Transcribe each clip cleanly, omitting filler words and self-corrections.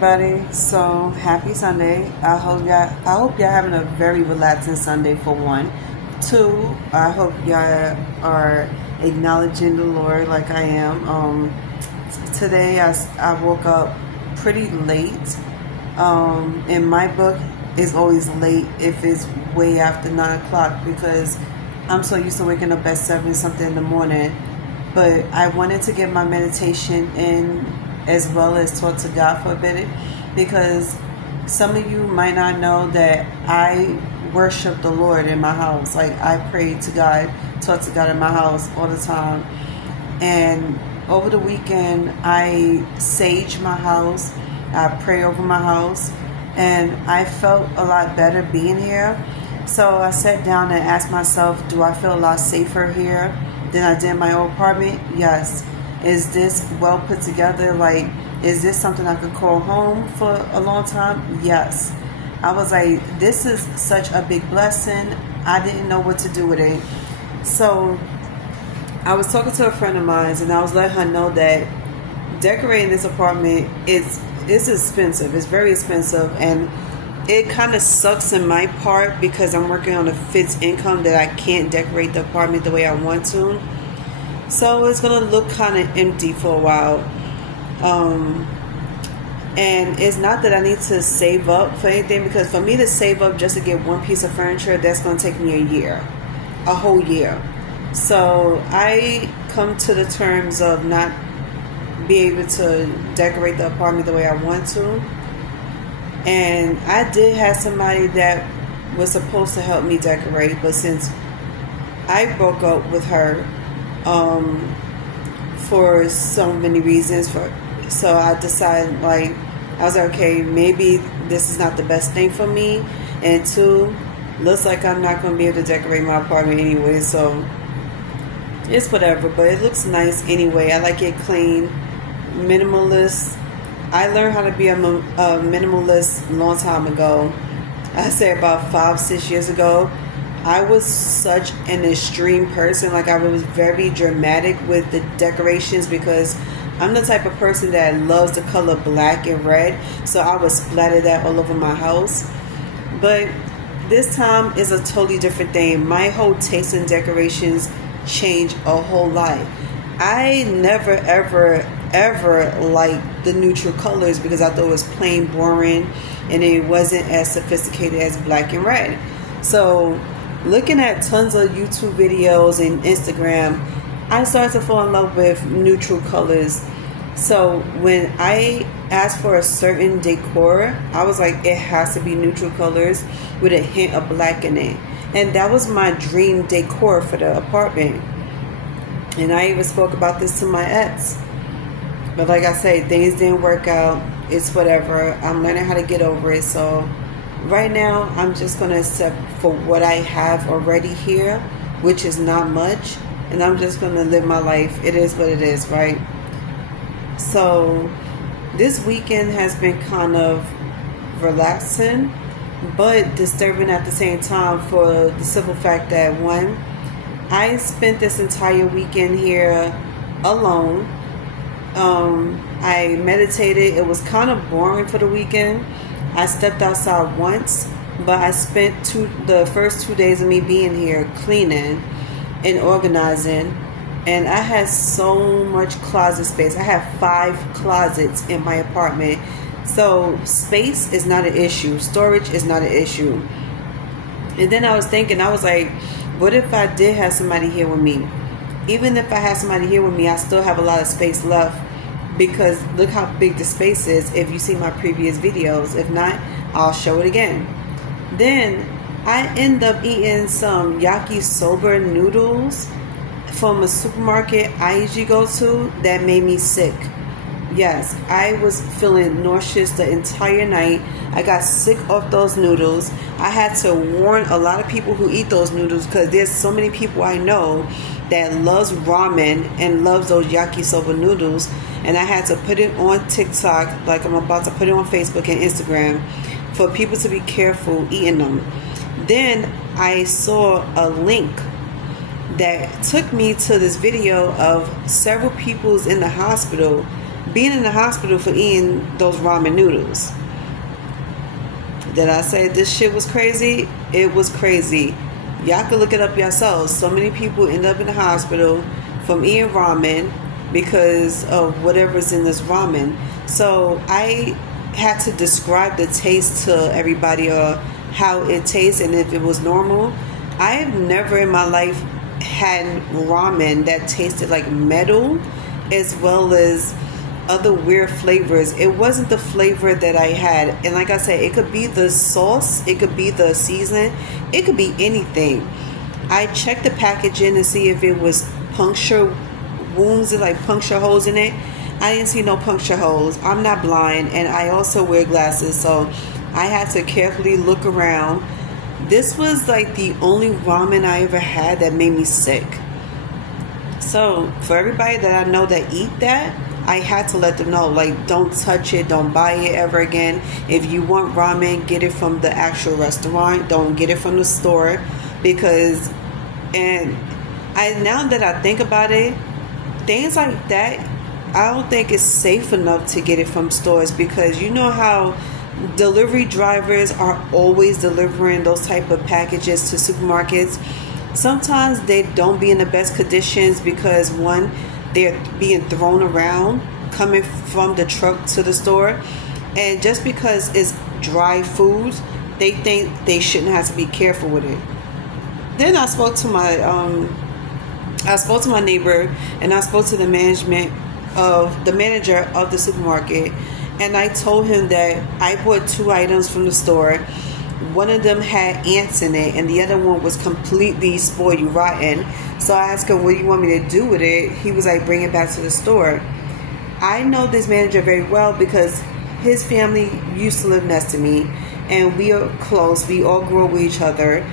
everybody. So happy Sunday. I hope y'all having a very relaxing Sunday for one. Two, I hope y'all are acknowledging the Lord like I am. Today I woke up pretty late. In my book, it's always late if it's way after 9 o'clock because I'm so used to waking up at 7 something in the morning. But I wanted to get my meditation in as well as talk to God for a bit, because some of you might not know that I worship the Lord in my house. Like, I pray to God, talk to God in my house all the time. And over the weekend, I sage my house, I pray over my house, and I felt a lot better being here. So I sat down and asked myself, do I feel a lot safer here than I did in my old apartment? Yes. Is this well put together? Like, is this something I could call home for a long time? Yes. I was like, this is such a big blessing. I didn't know what to do with it. So I was talking to a friend of mine, and I was letting her know that decorating this apartment is expensive. It's very expensive, and it kind of sucks in my part because I'm working on a fixed income that I can't decorate the apartment the way I want to. So it's going to look kind of empty for a while. And it's not that I need to save up for anything, because for me to save up just to get one piece of furniture, that's going to take me a whole year. So I come to the terms of not be able to decorate the apartment the way I want to. And I did have somebody that was supposed to help me decorate, but since I broke up with her, for so many reasons, so I decided, like, I was like, okay, maybe this is not the best thing for me, and two, looks like I'm not going to be able to decorate my apartment anyway, so it's whatever. But it looks nice anyway. I like it clean, minimalist. I learned how to be a minimalist a long time ago. I say about 5-6 years ago. I was such an extreme person. Like, I was very dramatic with the decorations because I'm the type of person that loves the color black and red. So I would splatter that all over my house. But this time is a totally different thing. My whole taste in decorations changed a whole lot. I never, ever liked the neutral colors because I thought it was plain boring and it wasn't as sophisticated as black and red. So looking at tons of YouTube videos and Instagram, I started to fall in love with neutral colors. So when I asked for a certain decor, I was like, it has to be neutral colors with a hint of black in it. And that was my dream decor for the apartment. And I even spoke about this to my ex. But like I say, things didn't work out. It's whatever. I'm learning how to get over it. So right now, I'm just going to accept for what I have already here, which is not much. And I'm just going to live my life. It is what it is, right? So this weekend has been kind of relaxing, but disturbing at the same time, for the simple fact that, one, I spent this entire weekend here alone. I meditated. It was kind of boring for the weekend. I stepped outside once, but I spent the first 2 days of me being here cleaning and organizing, and I had so much closet space. I have 5 closets in my apartment. So space is not an issue. Storage is not an issue. And then I was thinking, I was like, what if I did have somebody here with me? Even if I have somebody here with me, I still have a lot of space left, because look how big the space is if you see my previous videos. If not, I'll show it again. Then I end up eating some yakisoba noodles from a supermarket I usually go to that made me sick. Yes, I was feeling nauseous the entire night. I got sick off those noodles. I had to warn a lot of people who eat those noodles, because there's so many people I know that loves ramen and loves those yakisoba noodles. And I had to put it on TikTok, like I'm about to put it on Facebook and Instagram, for people to be careful eating them. Then I saw a link that took me to this video of several people in the hospital being in the hospital for eating those ramen noodles. Did I say this shit was crazy? It was crazy. Y'all can look it up yourselves. So many people end up in the hospital from eating ramen because of whatever's in this ramen. So I had to describe the taste to everybody, or how it tastes and if it was normal. I have never in my life had ramen that tasted like metal, as well as other weird flavors. It wasn't the flavor that I had. And like I said, it could be the sauce, it could be the seasoning, it could be anything. I checked the packaging to see if it was puncture wounds, like puncture holes in it. I didn't see no puncture holes. I'm not blind, and I also wear glasses, so I had to carefully look around. This was like the only ramen I ever had that made me sick. So for everybody that I know that eat that, I had to let them know, like, don't touch it, don't buy it ever again. If you want ramen, get it from the actual restaurant, don't get it from the store. Because, and now that I think about it, things like that, I don't think it's safe enough to get it from stores, because you know how delivery drivers are always delivering those type of packages to supermarkets. Sometimes they don't be in the best conditions because, one, they're being thrown around coming from the truck to the store, and just because it's dry food, they think they shouldn't have to be careful with it. Then I spoke to my neighbor, and I spoke to the manager of the supermarket, and I told him that I bought 2 items from the store. One of them had ants in it, and the other one was completely spoiled, rotten. So I asked him, what do you want me to do with it? He was like, bring it back to the store. I know this manager very well because his family used to live next to me, and we are close. We all grew up with each other,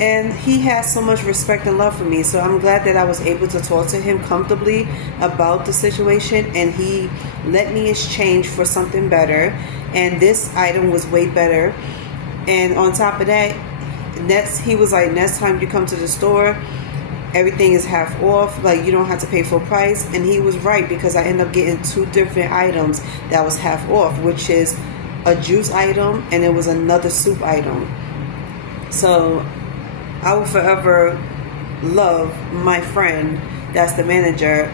and he has so much respect and love for me. So I'm glad that I was able to talk to him comfortably about the situation, and he let me exchange for something better, and this item was way better. And on top of that, he was like, next time you come to the store, everything is half off, like you don't have to pay full price. And he was right, because I ended up getting 2 different items that was half off, which is a juice item and it was another soup item. So I will forever love my friend that's the manager.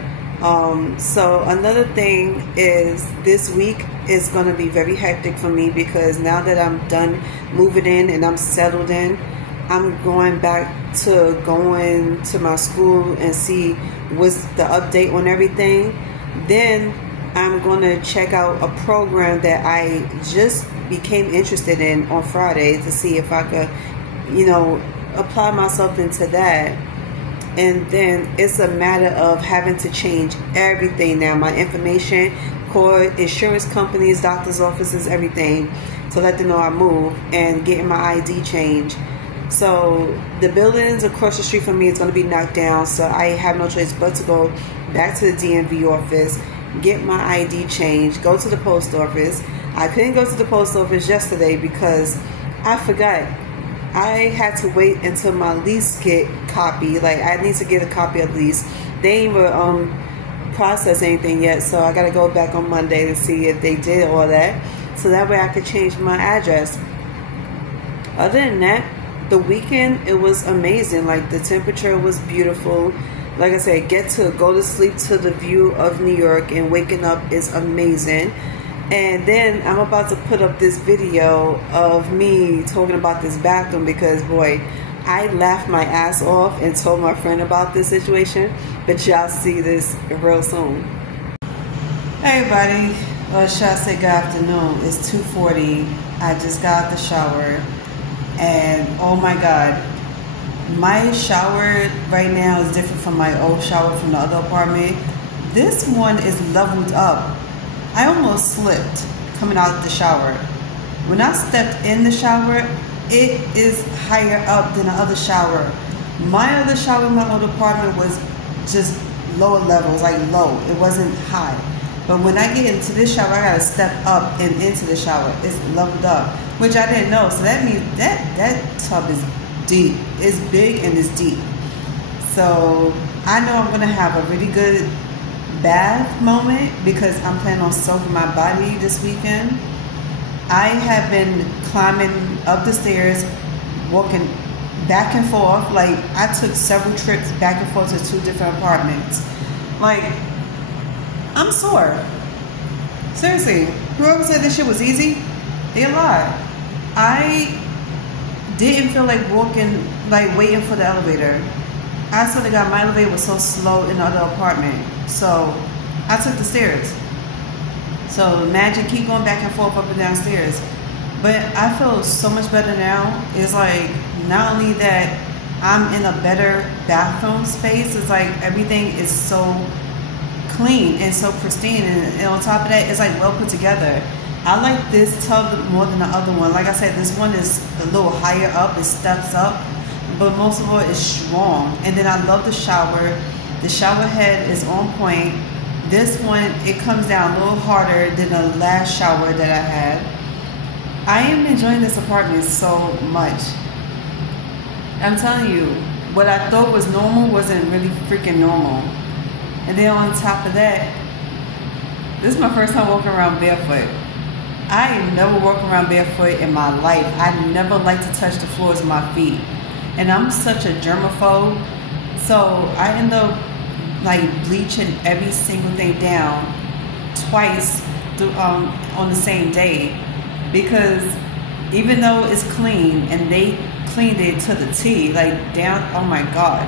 So another thing is, this week is going to be very hectic for me, because now that I'm done moving in and I'm settled in, I'm going back to going to my school and see what's the update on everything. Then I'm going to check out a program that I just became interested in on Friday to see if I could, apply myself into that. And then it's a matter of having to change everything now. My information, call insurance companies, doctor's offices, everything, to let them know I moved, and getting my ID changed. So the buildings across the street from me is going to be knocked down, so I have no choice but to go back to the DMV office, get my ID changed, go to the post office. I couldn't go to the post office yesterday because I forgot. I had to wait until my lease get copied. Like, I need to get a copy of the lease. They ain't even process anything yet, so I gotta go back on Monday to see if they did all that, so that way I could change my address. Other than that, the weekend, it was amazing. Like, the temperature was beautiful. Like I said, get to go to sleep to the view of New York, and waking up is amazing. And then I'm about to put up this video of me talking about this bathroom, because boy, I laughed my ass off and told my friend about this situation. But y'all see this real soon. Hey everybody, or should I say good afternoon? It's 2:40. I just got out the shower, and oh my god, my shower right now is different from my old shower from the other apartment. This one is leveled up. I almost slipped coming out of the shower. When I stepped in the shower, it is higher up than the other shower. My other shower in my old apartment was just lower levels, like low. It wasn't high. But when I get into this shower, I gotta step up and into the shower. It's leveled up, which I didn't know. So that means that tub is deep. It's big and it's deep. So I know I'm gonna have a really good bath moment, because I'm planning on soaking my body this weekend. I have been climbing up the stairs, walking back and forth. Like, I took several trips back and forth to 2 different apartments. Like, I'm sore. Seriously, whoever said this shit was easy, they lied. I didn't feel like walking, like waiting for the elevator. I swear to God, my elevator was so slow in the other apartment. So I took the stairs. So imagine keep going back and forth up and down stairs. But I feel so much better now. It's like, not only that I'm in a better bathroom space, it's like everything is so clean and so pristine. And on top of that, it's like well put together. I like this tub more than the other one. Like I said, this one is a little higher up, it steps up. But most of all, it's strong. And then I love the shower. The shower head is on point. This one, it comes down a little harder than the last shower that I had. I am enjoying this apartment so much. I'm telling you, what I thought was normal wasn't really freaking normal. And then on top of that, this is my first time walking around barefoot. I ain't never walked around barefoot in my life. I never like to touch the floors of my feet. And I'm such a germaphobe. So I end up like bleaching every single thing down twice on the same day, because even though it's clean and they cleaned it to the T, like down, oh my God,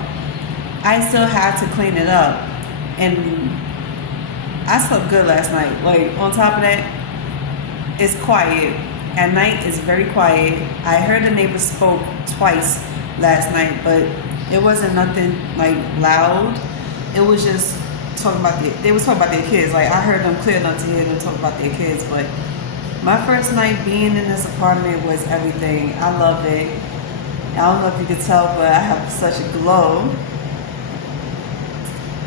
I still had to clean it up. And I slept good last night. Like, on top of that, it's quiet. At night, it's very quiet. I heard the neighbors spoke twice last night, but it wasn't nothing like loud. It was just talking about they was talking about their kids. Like, I heard them clear enough to hear them talk about their kids. But my first night being in this apartment was everything. I loved it. I don't know if you could tell, but I have such a glow.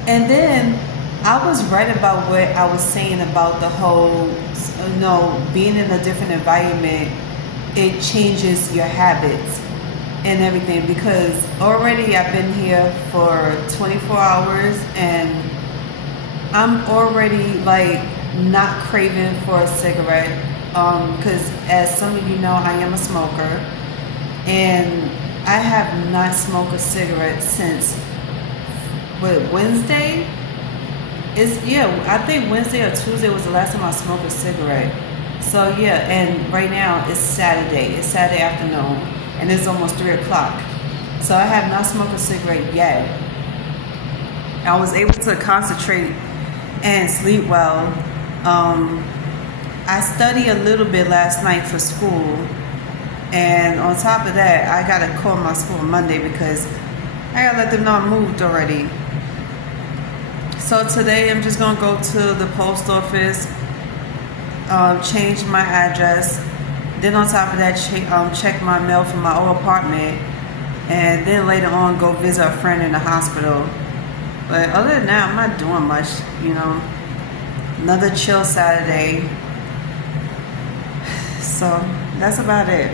And then I was right about what I was saying about the whole, being in a different environment, it changes your habits and everything, because already I've been here for 24 hours and I'm already like not craving for a cigarette, because as some of you know, I am a smoker and I have not smoked a cigarette since Wednesday? I think Wednesday or Tuesday was the last time I smoked a cigarette. So yeah, and right now it's Saturday. It's Saturday afternoon and it's almost 3 o'clock. So I have not smoked a cigarette yet. I was able to concentrate and sleep well. I studied a little bit last night for school. And on top of that, I gotta call my school on Monday because I gotta let them know I moved already. So today I'm just gonna go to the post office, change my address, then on top of that check my mail from my old apartment, and then later on go visit a friend in the hospital. But other than that, I'm not doing much, Another chill Saturday. So that's about it.